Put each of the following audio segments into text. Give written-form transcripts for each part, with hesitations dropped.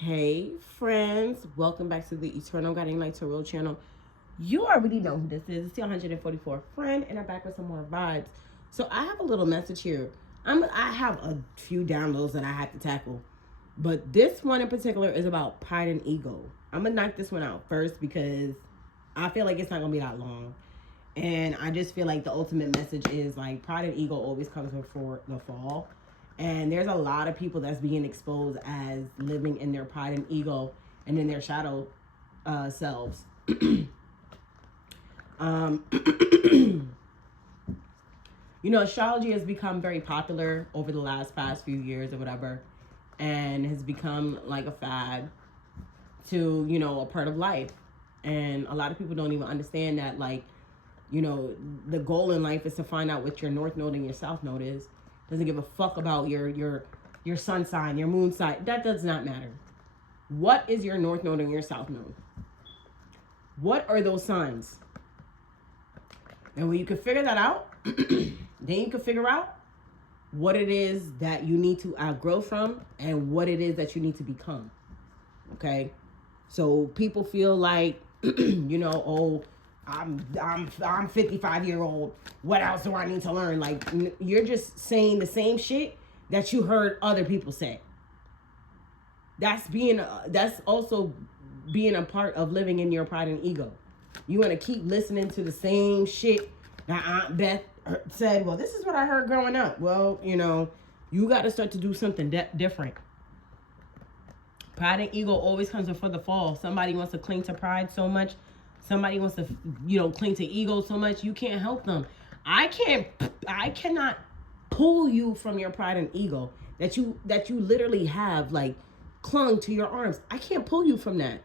Hey friends, welcome back to the Eternal Guiding Light Tarot channel. You already know who this is. It's the 144th friend, and I'm back with some more vibes. So I have a little message here. I have a few downloads that I have to tackle, but this one in particular is about pride and ego. I'm gonna knock this one out first because I feel like it's not gonna be that long, and I just feel like the ultimate message is like pride and ego always comes before the fall. And there's a lot of people that's being exposed as living in their pride and ego and in their shadow selves. um, Astrology has become very popular over the past few years or whatever, and has become like a fad to, a part of life. And a lot of people don't even understand that, like, the goal in life is to find out what your north node and your south node is. Doesn't give a fuck about your sun sign, your moon sign. That does not matter. What is your north node and your south node? What are those signs? And when you can figure that out, then you can figure out what it is that you need to outgrow from and what it is that you need to become. Okay? So people feel like, I'm 55-year-old. What else do I need to learn? Like, you're just saying the same shit that you heard other people say. That's also being a part of living in your pride and ego. You want to keep listening to the same shit that Aunt Beth said. Well, this is what I heard growing up. Well, you got to start to do something different. Pride and ego always comes before the fall. Somebody wants to cling to pride so much. Somebody wants to, cling to ego so much. You can't help them. I cannot pull you from your pride and ego that you literally have, like, clung to your arms. I can't pull you from that.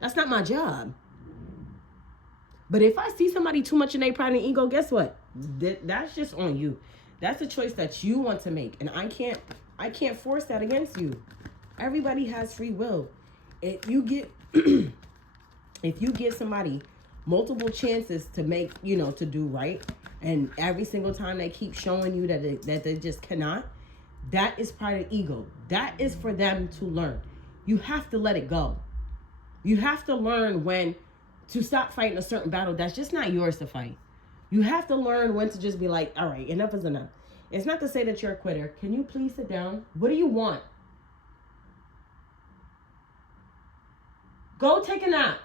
That's not my job. But if I see somebody too much in their pride and ego, guess what? That's just on you. That's a choice that you want to make, and I can't force that against you. Everybody has free will. If you give somebody multiple chances to make, to do right, and every single time they keep showing you that they just cannot, that is pride and ego. That is for them to learn. You have to let it go. You have to learn when to stop fighting a certain battle that's just not yours to fight. You have to learn when to just be like, all right, enough is enough. It's not to say that you're a quitter. Can you please sit down? What do you want? Go take a nap.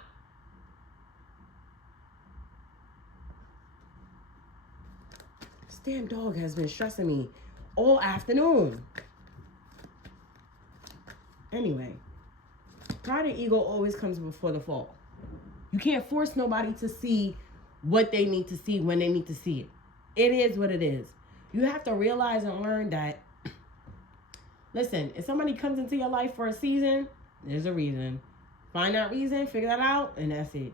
This damn dog has been stressing me all afternoon. Anyway, pride and ego always comes before the fall. You can't force nobody to see what they need to see when they need to see it. It is what it is. You have to realize and learn that, listen, if somebody comes into your life for a season, there's a reason. Find that reason, figure that out, and that's it.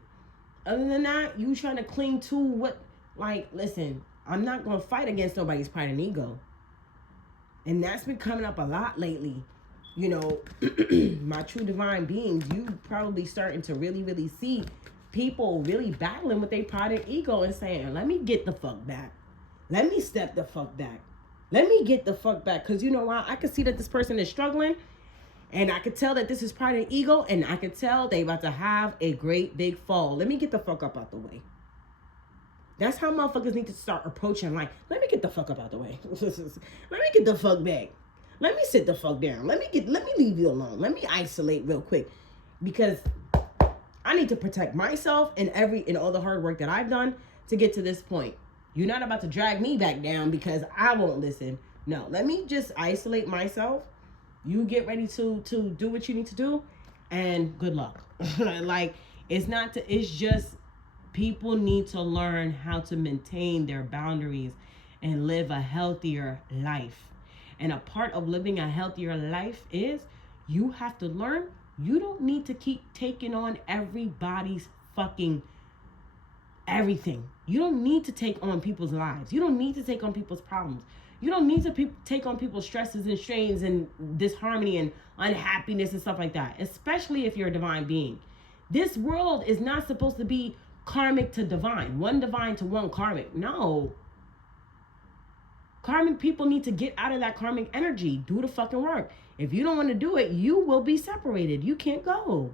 Other than that, you trying to cling to what, like, listen, I'm not going to fight against nobody's pride and ego. And that's been coming up a lot lately. My true divine beings, you probably starting to really, really see people really battling with their pride and ego and saying, let me get the fuck back. Let me step the fuck back. Let me get the fuck back. Because you know why? I can see that this person is struggling. And I could tell that this is pride and ego. And I could tell they about to have a great big fall. Let me get the fuck up out the way. That's how motherfuckers need to start approaching life. Let me get the fuck up out the way. Let me get the fuck back. Let me sit the fuck down. Let me leave you alone. Let me isolate real quick. Because I need to protect myself and all the hard work that I've done to get to this point. You're not about to drag me back down because I won't listen. No, let me just isolate myself. You get ready to do what you need to do, and good luck. Like, it's just people need to learn how to maintain their boundaries and live a healthier life. And a part of living a healthier life is you have to learn you don't need to keep taking on everybody's fucking everything. You don't need to take on people's lives. You don't need to take on people's problems. You don't need to take on people's stresses and strains and disharmony and unhappiness and stuff like that, especially if you're a divine being. This world is not supposed to be karmic to divine, one divine to one karmic. No. Karmic people need to get out of that karmic energy. Do the fucking work. If you don't want to do it, you will be separated. You can't go.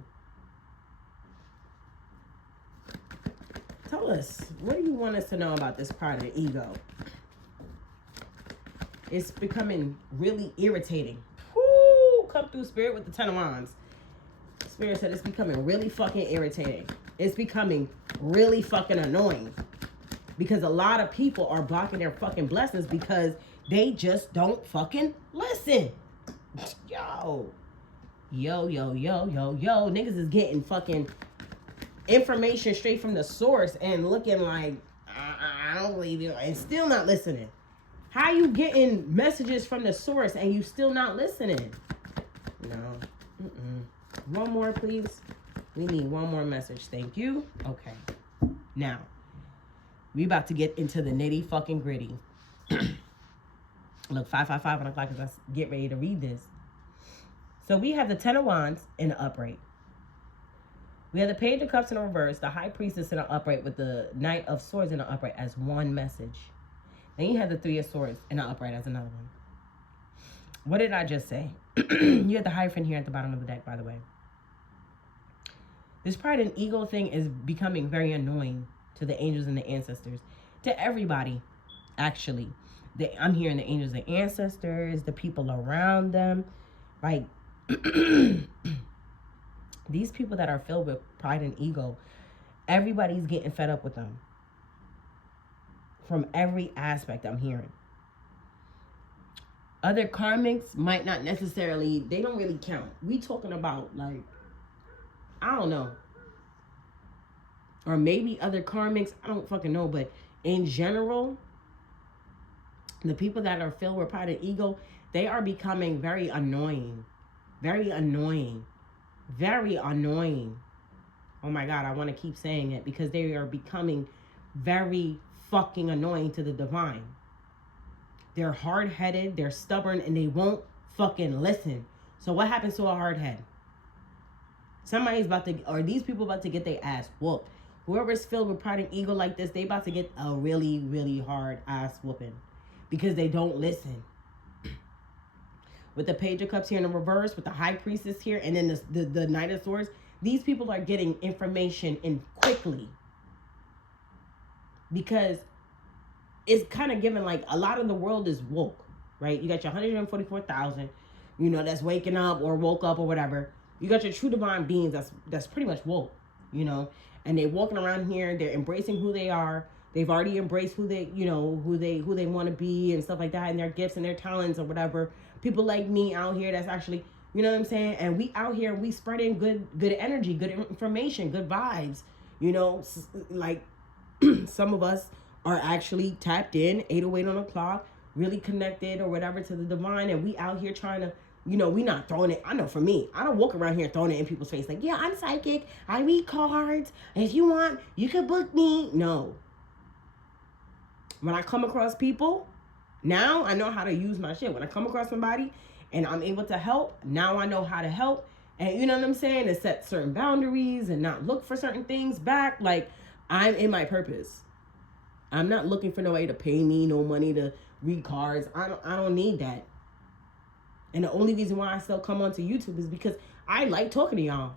Tell us, what do you want us to know about this pride and ego? It's becoming really irritating. Woo! Come through, Spirit, with the 10 of Wands. Spirit said it's becoming really fucking irritating. It's becoming really fucking annoying. Because a lot of people are blocking their fucking blessings because they just don't fucking listen. Yo. Niggas is getting fucking information straight from the source and looking like, I don't believe you, and still not listening. How you getting messages from the source and you still not listening? No. One more, please. We need one more message. Thank you. Okay. Now, we about to get into the nitty fucking gritty. Look, 555 on the clock as I get ready to read this. So we have the 10 of Wands in the upright. We have the Page of Cups in the reverse, the High Priestess in the upright with the Knight of Swords in the upright as one message. Then you have the 3 of Swords in the upright as another one. What did I just say? You have the Hierophant here at the bottom of the deck, by the way. This pride and ego thing is becoming very annoying to the angels and the ancestors. To everybody, actually. I'm hearing the angels and ancestors, the people around them. Like, these people that are filled with pride and ego, everybody's getting fed up with them. From every aspect I'm hearing. Other karmics might not necessarily, they don't really count. We talking about, like, I don't know. Or maybe other karmics, I don't fucking know. But in general, the people that are filled with pride and ego, they are becoming very annoying. Very annoying. Very annoying. Oh my God, I want to keep saying it because they are becoming very fucking annoying to the divine. They're hard-headed, they're stubborn, and they won't fucking listen. So what happens to a hard head? Somebody's about to, or these people about to get their ass whooped. Whoever's filled with pride and ego like this, they about to get a really, really hard ass whooping. Because they don't listen. With the Page of Cups here in the reverse, with the High Priestess here, and then the Knight of Swords, these people are getting information in quickly. Because it's kind of given like a lot of the world is woke, right? You got your 144,000, you know, that's waking up or woke up or whatever. You got your true divine beings that's pretty much woke, you know, and they're walking around here. They're embracing who they are. They've already embraced who they, you know, who they want to be and stuff like that, and their gifts and their talents or whatever. People like me out here that's actually, you know what I'm saying? And we out here, we spreading good energy, good information, good vibes, you know, like some of us are actually tapped in, 808 on the clock, really connected or whatever to the divine. And we out here trying to, you know, we not throwing it. I know for me, I don't walk around here throwing it in people's face. Like, yeah, I'm psychic. I read cards. If you want, you could book me. No. When I come across people, now I know how to use my shit. When I come across somebody and I'm able to help, now I know how to help. And you know what I'm saying? To set certain boundaries and not look for certain things back. Like, I'm in my purpose. I'm not looking for nobody to pay me no money to read cards. I don't need that. And the only reason why I still come onto YouTube is because I like talking to y'all.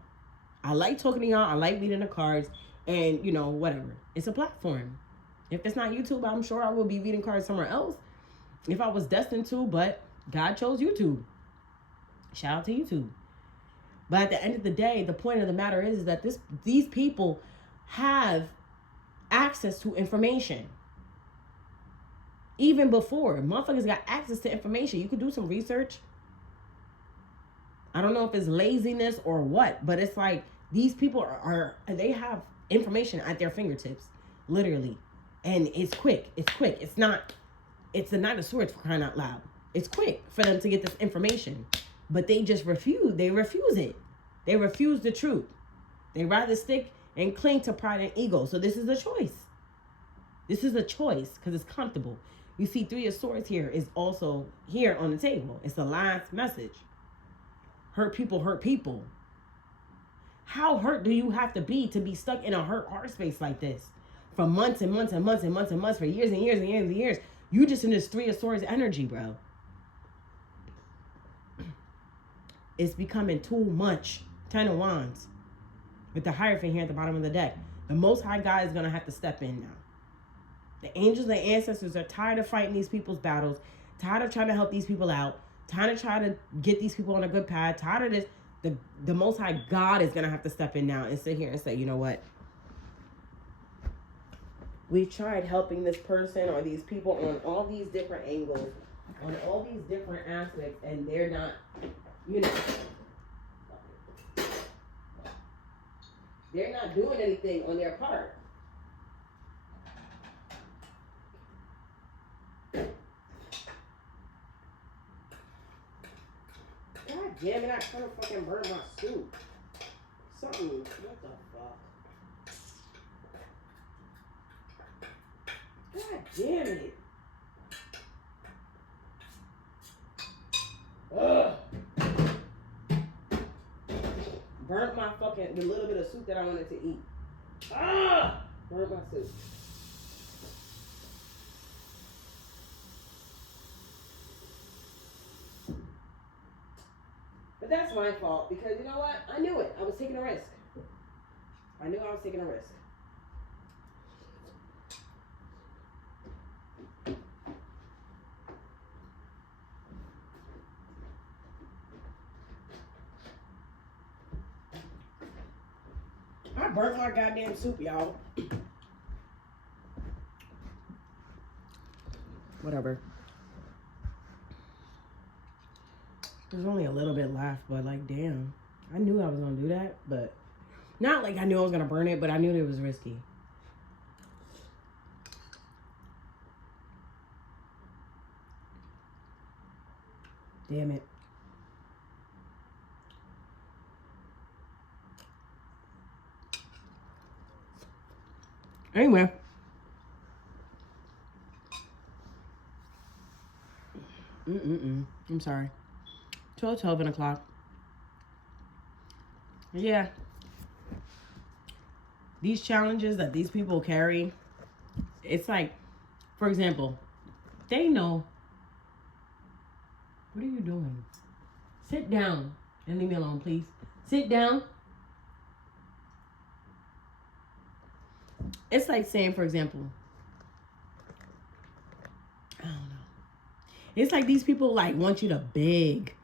I like talking to y'all. I like reading the cards. And, you know, whatever. It's a platform. If it's not YouTube, I'm sure I will be reading cards somewhere else. If I was destined to, but God chose YouTube. Shout out to YouTube. But at the end of the day, the point of the matter is that these people have access to information. Even before, motherfuckers got access to information. You could do some research. I don't know if it's laziness or what, but it's like these people they have information at their fingertips, literally. And it's quick. It's quick. It's the Knight of Swords, for crying out loud. It's quick for them to get this information. But they just refuse. They refuse it. They refuse the truth. They rather stick and cling to pride and ego. So this is a choice. This is a choice because it's comfortable. You see, 3 of Swords here is also here on the table. It's the last message. Hurt people hurt people. How hurt do you have to be stuck in a hurt heart space like this? For months and months and months and months and months, for years and years and years and years. You just in this 3 of Swords energy, bro. It's becoming too much. 10 of Wands. With the Hierophant here at the bottom of the deck. The Most High God is going to have to step in now. The angels and ancestors are tired of fighting these people's battles. Tired of trying to help these people out. Tired of trying to get these people on a good path. Tired of this. The Most High God is going to have to step in now and sit here and say, you know what? We've tried helping this person or these people on all these different angles, on all these different aspects, and they're not, you know, they're not doing anything on their part. God damn it, I kind of fucking burned my soup. Something, what the fuck? God damn it. Ugh. Burnt my fucking, the little bit of soup that I wanted to eat. Ah! Burnt my soup. But that's my fault because you know what? I knew it. I was taking a risk. I knew I was taking a risk. I burnt my goddamn soup, y'all. Whatever. There's only a little bit left, but like, damn. I knew I was gonna do that, but not like I knew I was gonna burn it, but I knew it was risky. Damn it. Anyway. I'm sorry. 12 o'clock. Yeah. These challenges that these people carry, it's like, for example, they know. What are you doing? Sit down and leave me alone, please. Sit down. It's like saying, for example, I don't know. It's like these people like want you to beg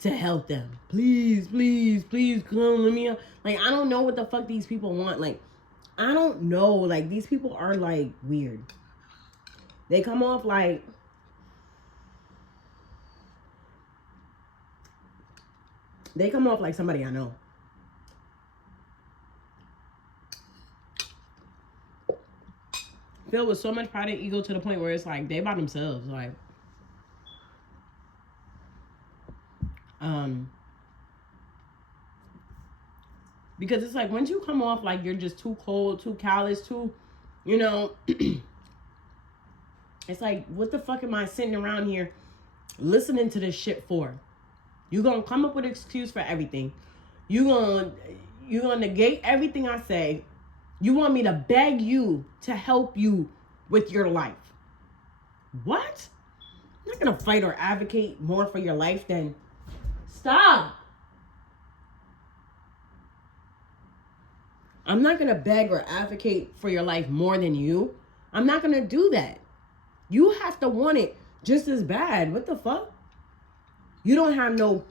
to help them. Please, please, please come, let me help. Like, I don't know what the fuck these people want. Like, I don't know. Like, these people are like weird. They come off like somebody I know. Filled with so much pride and ego to the point where it's like they by themselves. Like, because it's like once you come off like you're just too cold, too callous, too, you know, it's like, what the fuck am I sitting around here listening to this shit for? You gonna come up with an excuse for everything. You gonna negate everything I say. You want me to beg you to help you with your life. What? I'm not gonna fight or advocate more for your life than stop. I'm not gonna beg or advocate for your life more than you. I'm not gonna do that. You have to want it just as bad. What the fuck? You don't have no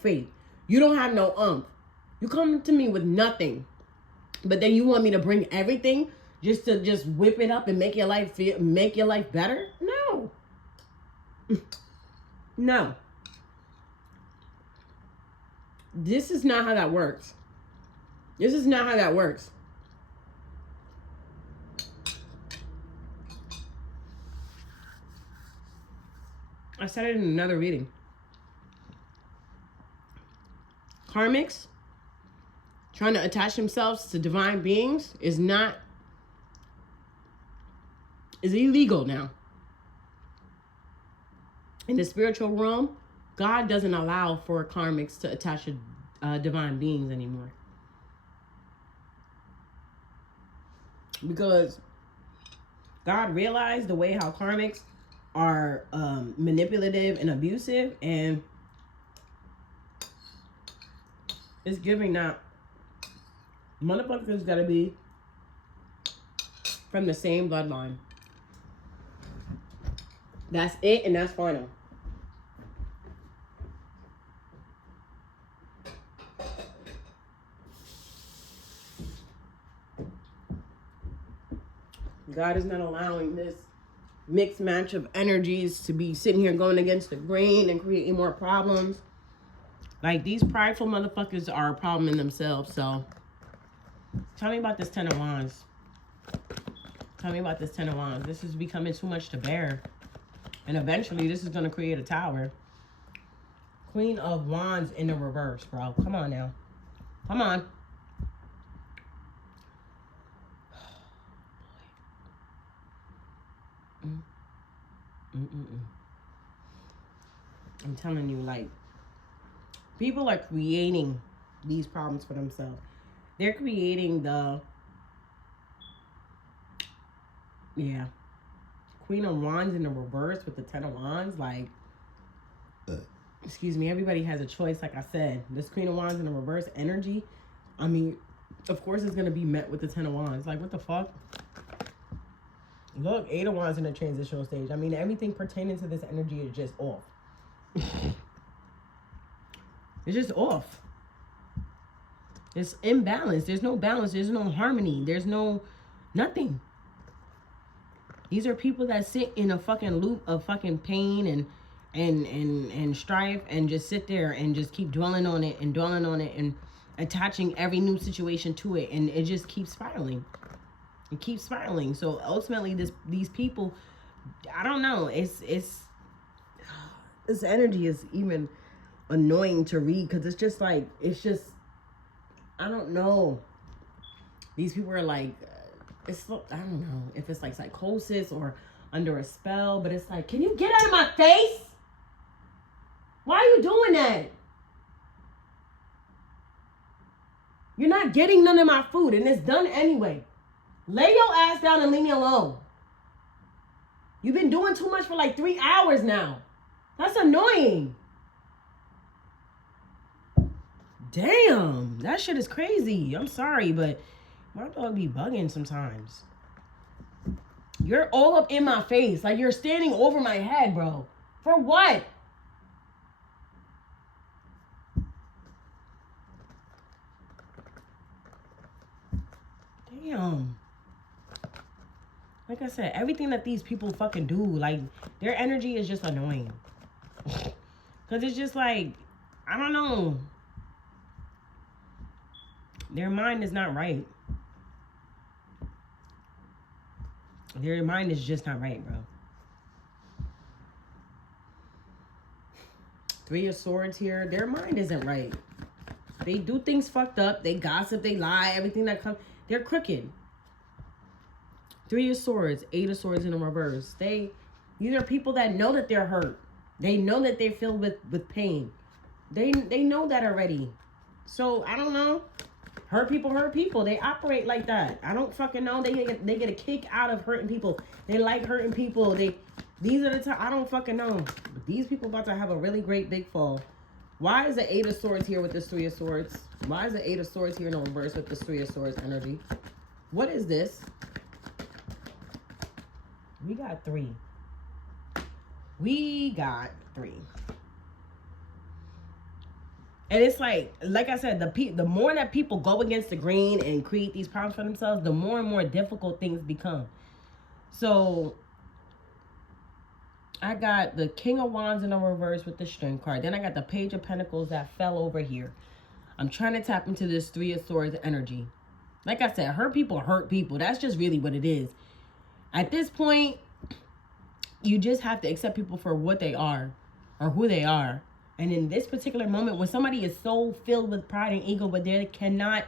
faith. You don't have no umph. You come to me with nothing. But then you want me to bring everything just to whip it up and make your life better? No. No. This is not how that works. This is not how that works. I said it in another reading. Karmics trying to attach themselves to divine beings is illegal now. In the spiritual realm, God doesn't allow for karmics to attach to divine beings anymore. Because God realized the way how karmics are manipulative and abusive, and It's giving that motherfuckers gotta be from the same bloodline. That's it, and that's final. God is not allowing this mixed match of energies to be sitting here going against the grain and creating more problems. Like, these prideful motherfuckers are a problem in themselves. So, tell me about this Ten of Wands. Tell me about this Ten of Wands. This is becoming too much to bear. And eventually, this is going to create a tower. Queen of Wands in the reverse, bro. Come on now. Come on. I'm telling you, like, people are creating these problems for themselves. They're creating the, yeah, Queen of Wands in the reverse with the Ten of Wands. Like, excuse me, everybody has a choice. Like I said, this Queen of Wands in the reverse energy, I mean, of course it's going to be met with the Ten of Wands. Like, what the fuck? Look, Eight of Wands in the transitional stage. I mean, everything pertaining to this energy is just off. It's just off. It's imbalanced. There's no balance. There's no harmony. There's no nothing. These are people that sit in a fucking loop of fucking pain and strife and just sit there and just keep dwelling on it and attaching every new situation to it, and it just keeps spiraling. It keeps spiraling. So ultimately, these people, I don't know. It's this energy is even annoying to read because it's just like, it's just, I don't know. These people are like, it's, I don't know if it's like psychosis or under a spell, but it's like, can you get out of my face? Why are you doing that? You're not getting none of my food, and it's done anyway. Lay your ass down and leave me alone. You've been doing too much for like 3 hours now. That's annoying. Damn, that shit is crazy. I'm sorry, but my dog be bugging sometimes. You're all up in my face. Like, you're standing over my head, bro. For what? Damn. Like I said, everything that these people fucking do, like, their energy is just annoying. Because it's just like, I don't know. Their mind is not right. Their mind is just not right, bro. Three of Swords here. Their mind isn't right. They do things fucked up. They gossip. They lie. Everything that comes. They're crooked. Three of Swords. Eight of Swords in the reverse. These are people that know that they're hurt. They know that they're filled with pain. They know that already. So, I don't know. Hurt people. They operate like that. I don't fucking know. They get a kick out of hurting people. They like hurting people. These are the time. I don't fucking know. But these people about to have a really great big fall. Why is the Eight of Swords here with this Three of Swords? Why is the Eight of Swords here in the reverse with this Three of Swords energy? What is this? We got three. And it's like I said, the more that people go against the grain and create these problems for themselves, the more and more difficult things become. So I got the King of Wands in the reverse with the Strength card. Then I got the Page of Pentacles that fell over here. I'm trying to tap into this Three of Swords energy. Like I said, hurt people. That's just really what it is. At this point, you just have to accept people for what they are or who they are. And in this particular moment, when somebody is so filled with pride and ego, but they cannot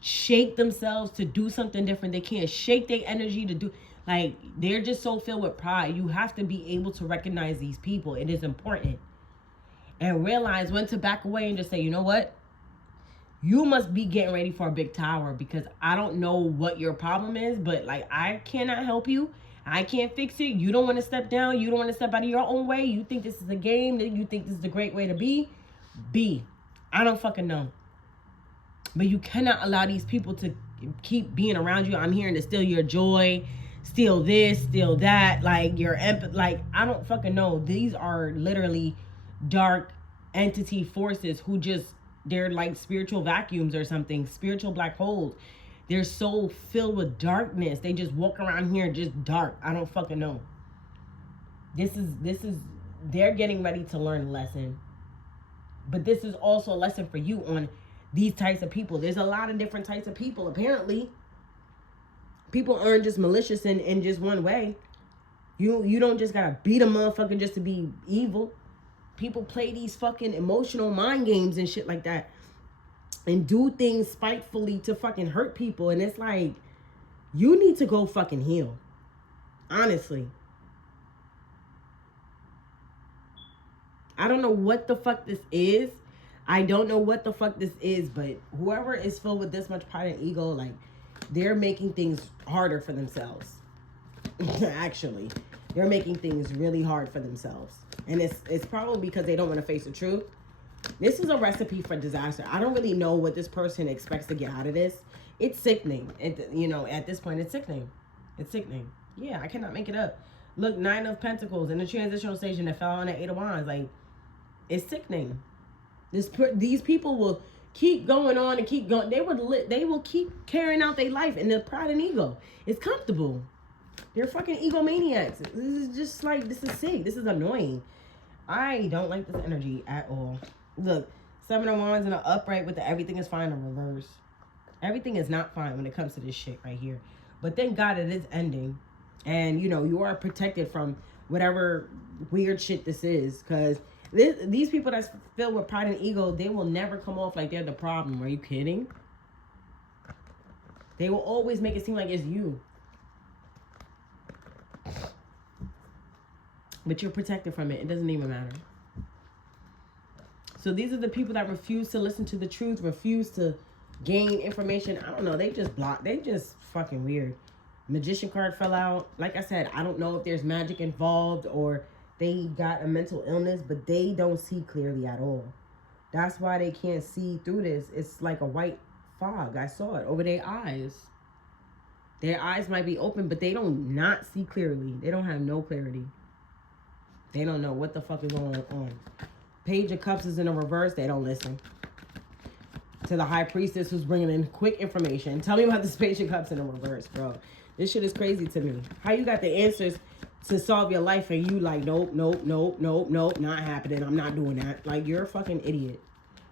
shake themselves to do something different, they can't shake their energy to do, like, they're just so filled with pride. You have to be able to recognize these people. It is important. And realize when to back away and just say, you know what? You must be getting ready for a big tower, because I don't know what your problem is, but like, I cannot help you. I can't fix it. You don't want to step down. You don't want to step out of your own way. You think this is a game. You think this is a great way to be. I don't fucking know. But you cannot allow these people to keep being around you. I'm hearing to steal your joy, steal this, steal that, like your empathy. Like, I don't fucking know. These are literally dark entity forces who just, they're like spiritual vacuums or something, spiritual black holes. They're so filled with darkness. They just walk around here just dark. I don't fucking know. This is they're getting ready to learn a lesson. But this is also a lesson for you on these types of people. There's a lot of different types of people, apparently. People aren't just malicious in just one way. You don't just gotta beat a motherfucker just to be evil. People play these fucking emotional mind games and shit like that. And do things spitefully to fucking hurt people. And it's like, you need to go fucking heal. Honestly. I don't know what the fuck this is. I don't know what the fuck this is. But whoever is filled with this much pride and ego, like, they're making things harder for themselves. Actually. They're making things really hard for themselves. And it's probably because they don't want to face the truth. This is a recipe for disaster. I don't really know what this person expects to get out of this. It's sickening. At this point, it's sickening. It's sickening. Yeah, I cannot make it up. Look, 9 of Pentacles in the transitional station that fell on the 8 of Wands. Like, it's sickening. These people will keep going on and keep going. They will keep carrying out their life in their pride and ego. It's comfortable. They're fucking egomaniacs. This is just like, this is sick. This is annoying. I don't like this energy at all. Look, 7 of Wands in an upright with the everything is fine in reverse. Everything is not fine when it comes to this shit right here. But thank God it is ending. And, you are protected from whatever weird shit this is. Because these people that's filled with pride and ego, they will never come off like they're the problem. Are you kidding? They will always make it seem like it's you. But you're protected from it. It doesn't even matter. So these are the people that refuse to listen to the truth, refuse to gain information. I don't know. They just block. They just fucking weird. Magician card fell out. Like I said, I don't know if there's magic involved or they got a mental illness, but they don't see clearly at all. That's why they can't see through this. It's like a white fog. I saw it over their eyes. Their eyes might be open, but they don't not see clearly. They don't have no clarity. They don't know what the fuck is going on. Page of Cups is in a reverse. They don't listen. To the High Priestess who's bringing in quick information. Tell me about this Page of Cups in a reverse, bro. This shit is crazy to me. How you got the answers to solve your life and you like, nope, not happening. I'm not doing that. Like, you're a fucking idiot.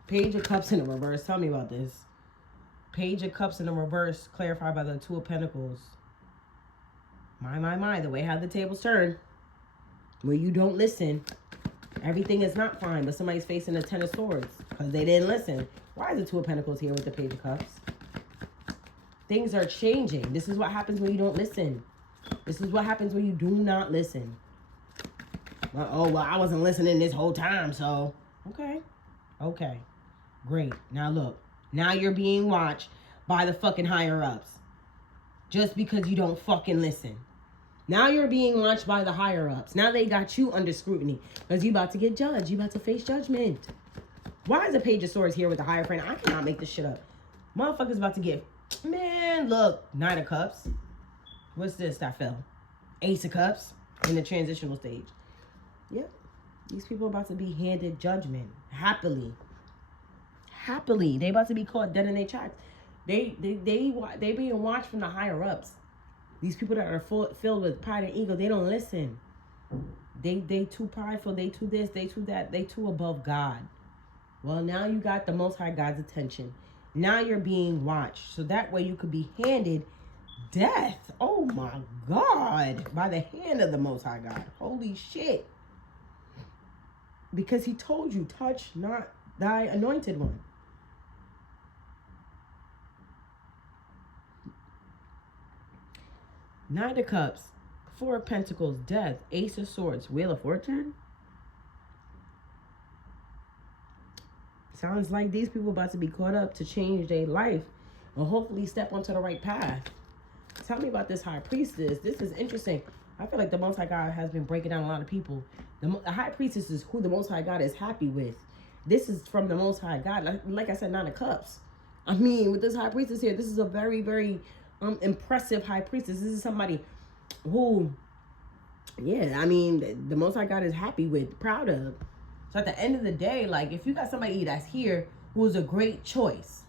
Page of Cups in a reverse. Tell me about this. Page of Cups in a reverse, clarified by the 2 of Pentacles. My. The way how the tables turn. When you don't listen, everything is not fine, but somebody's facing a 10 of Swords because they didn't listen. Why is the 2 of Pentacles here with the Page of Cups? Things are changing. This is what happens when you don't listen. This is what happens when you do not listen. Well, I wasn't listening this whole time, so. Okay. Great. Now look. Now you're being watched by the fucking higher-ups. Just because you don't fucking listen. Now you're being watched by the higher-ups. Now they got you under scrutiny. Because you about to get judged. You about to face judgment. Why is the Page of Swords here with the higher friend? I cannot make this shit up. Motherfuckers about to get... Man, look. 9 of Cups. What's this that fell? Ace of Cups in the transitional stage. Yep. These people are about to be handed judgment. Happily. They about to be caught dead in their tracks. They being watched from the higher-ups. These people that are filled with pride and ego, they don't listen. They too prideful. They too this. They too that. They too above God. Well, now you got the Most High God's attention. Now you're being watched. So that way you could be handed death. Oh my God. By the hand of the Most High God. Holy shit. Because he told you, touch not thy anointed one. Nine of Cups, 4 of Pentacles, Death, Ace of Swords, Wheel of Fortune. Sounds like these people about to be caught up to change their life and hopefully step onto the right path. Tell me about this High Priestess. This is interesting. I feel like the Most High God has been breaking down a lot of people. The High Priestess is who the Most High God is happy with. This is from the Most High God. Like I said, 9 of Cups. I mean, with this high priestess here, this is a very, very impressive high priestess. This is somebody who, yeah, I mean, the Most High God is happy with, proud of. So at the end of the day, like, if you got somebody that's here who's a great choice,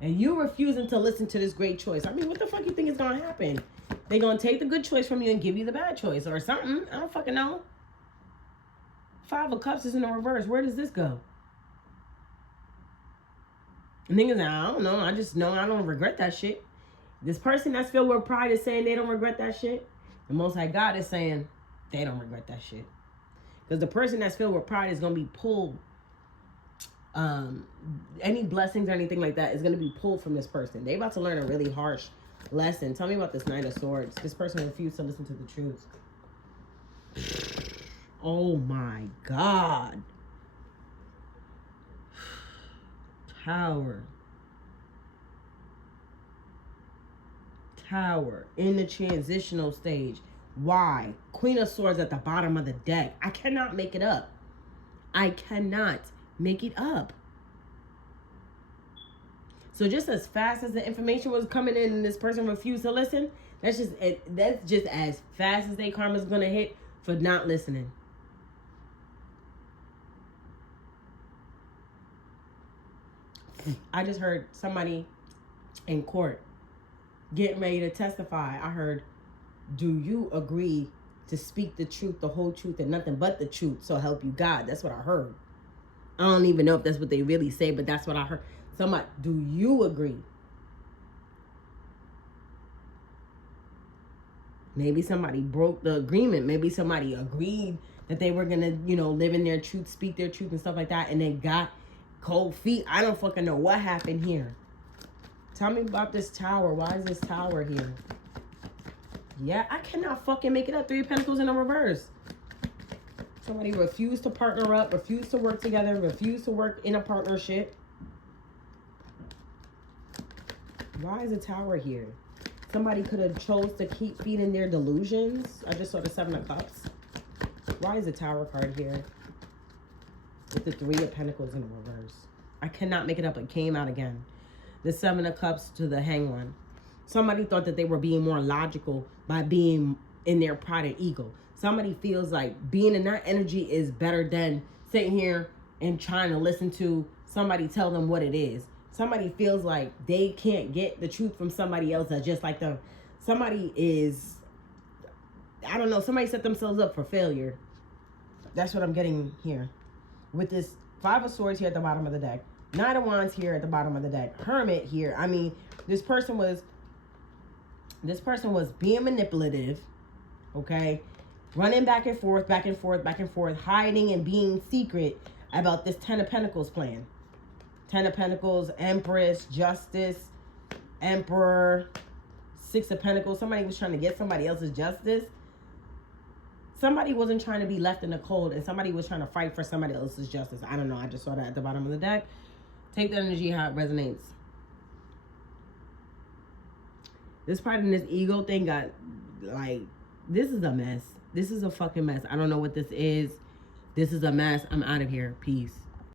and you refusing to listen to this great choice, I mean, what the fuck you think is gonna happen? They gonna take the good choice from you and give you the bad choice or something? I don't fucking know. 5 of Cups is in the reverse. Where does this go? Niggas, I don't know. I just know I don't regret that shit. This person that's filled with pride is saying they don't regret that shit. The Most High God is saying they don't regret that shit. Because the person that's filled with pride is going to be pulled. Any blessings or anything like that is going to be pulled from this person. They about to learn a really harsh lesson. Tell me about this Knight of Swords. This person refused to listen to the truth. Oh my God. Tower in the transitional stage. Why? Queen of Swords at the bottom of the deck. I cannot make it up. I cannot make it up. So just as fast as the information was coming in and this person refused to listen, that's just as fast as their karma's gonna hit for not listening. I just heard somebody in court getting ready to testify. I heard, do you agree to speak the truth, the whole truth, and nothing but the truth, so help you God? That's what I heard. I don't even know if that's what they really say, but that's what I heard. Somebody, do you agree? Maybe somebody broke the agreement. Maybe somebody agreed that they were going to, live in their truth, speak their truth and stuff like that, and they got cold feet. I don't fucking know what happened here. Tell me about this tower. Why is this tower here? Yeah, I cannot fucking make it up. 3 of Pentacles in a reverse. Somebody refused to partner up, refused to work together, refused to work in a partnership. Why is a tower here? Somebody could have chose to keep feeding their delusions. I just saw the 7 of Cups. Why is a tower card here? With the 3 of Pentacles in reverse. I cannot make it up. It came out again. The 7 of Cups to the Hanged One. Somebody thought that they were being more logical by being in their pride and ego. Somebody feels like being in that energy is better than sitting here and trying to listen to somebody tell them what it is. Somebody feels like they can't get the truth from somebody else that's just like them. Somebody is, I don't know, somebody set themselves up for failure. That's what I'm getting here. With this 5 of Swords here at the bottom of the deck. 9 of Wands here at the bottom of the deck. Hermit here. I mean, this person was being manipulative, okay? Running back and forth, back and forth, back and forth, hiding and being secret about this 10 of Pentacles plan. 10 of Pentacles, Empress, Justice, Emperor, 6 of Pentacles. Somebody was trying to get somebody else's justice. Somebody wasn't trying to be left in the cold, and somebody was trying to fight for somebody else's justice. I don't know. I just saw that at the bottom of the deck. Take the energy how it resonates. This part in this ego thing got, like, this is a mess. This is a fucking mess. I don't know what this is. This is a mess. I'm out of here. Peace.